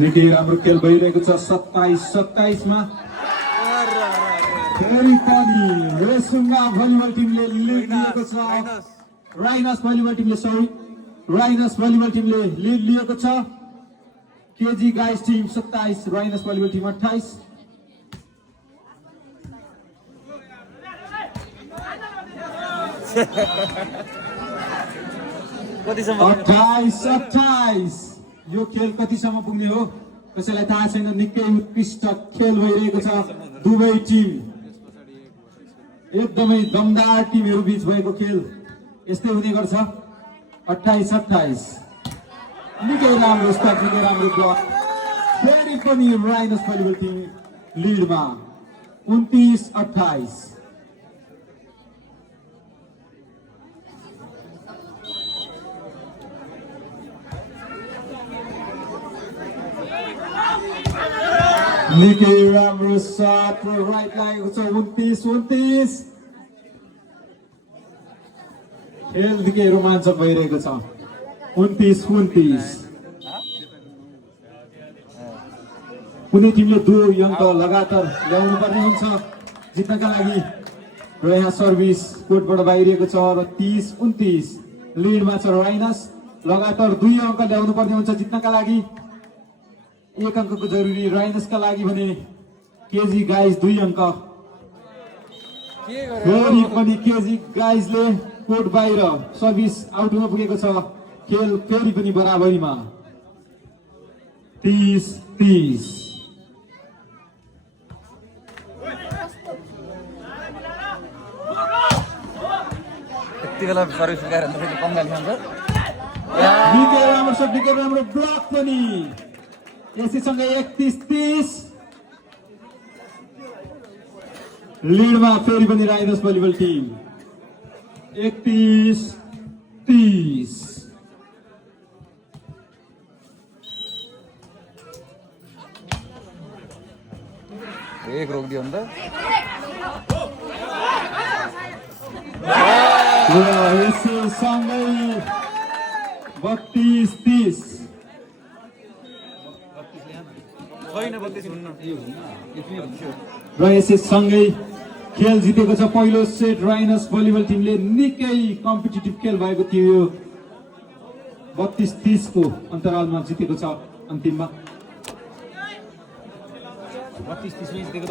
निकै राम्रो खेल भइरहेको छ 27-27 मा फेरि पनि रेसुङ्गा भलिबल टिमले लिड लिएको छ राइनस भलिबल टिमले लिड लिएको छ KG guys team 27 rhinos volleyball team 28 28 यो खेल कतिसम्म पुग्ने हो कसैलाई थाहा छैन निकै उत्कृष्ट खेल भइरहेको छ दुवै टिम एकदमै दमदार टिमहरू बीच भएको खेल यस्तै हुने गर्छ 28-28 निकै राम्रो स्ट्राइक निकै राम्रो ब्लक फेरि पनि राइनस भलिबल टिम लिडमा 29-28 निकै राम्रो शट राइट लागेको छ 29-29 खेल निकै रोमाञ्चक भइरहेको छ 29-29 कुनै टिमले 2 अङ्क लगातार ल्याउनु पर्ने हुन्छ जित्नका लागि र यहाँ सर्भिस कोर्टबाट बाहिरिएको छ र 30-29 लिडमा छ राइनस लगातार 2 अङ्क ल्याउनु पर्ने हुन्छ जित्नका लागि 1 अङ्कको जरुरी राइनसका लागि भने केजी गाइस 2 अङ्क फेरि पनि केजी गाइसले कोर्ट बाहिर सर्भिस आउट हुन पुगेको छ खेल फेरि पनि बराबरीमा 30-30 यतिबेला सर्भिस गएर फेरि कम गाली खान्छ निकै राम्रो शट निकै राम्रो ब्लक पनि यसैसँग 31-30 लिडमा फेरि पनि राइनस भलिबल टिम 31-30 एक रोक दियो नि त यसैसँगै 32-30 र यसैसँगै खेल जितेको छ पहिलो सेट राइनस भलिबल टिमले निकै कम्पिटिटिभ खेल भएको थियो यो 32-30 को अन्तरालमा जितेको छ अन्तिममा 32-30 जितेको त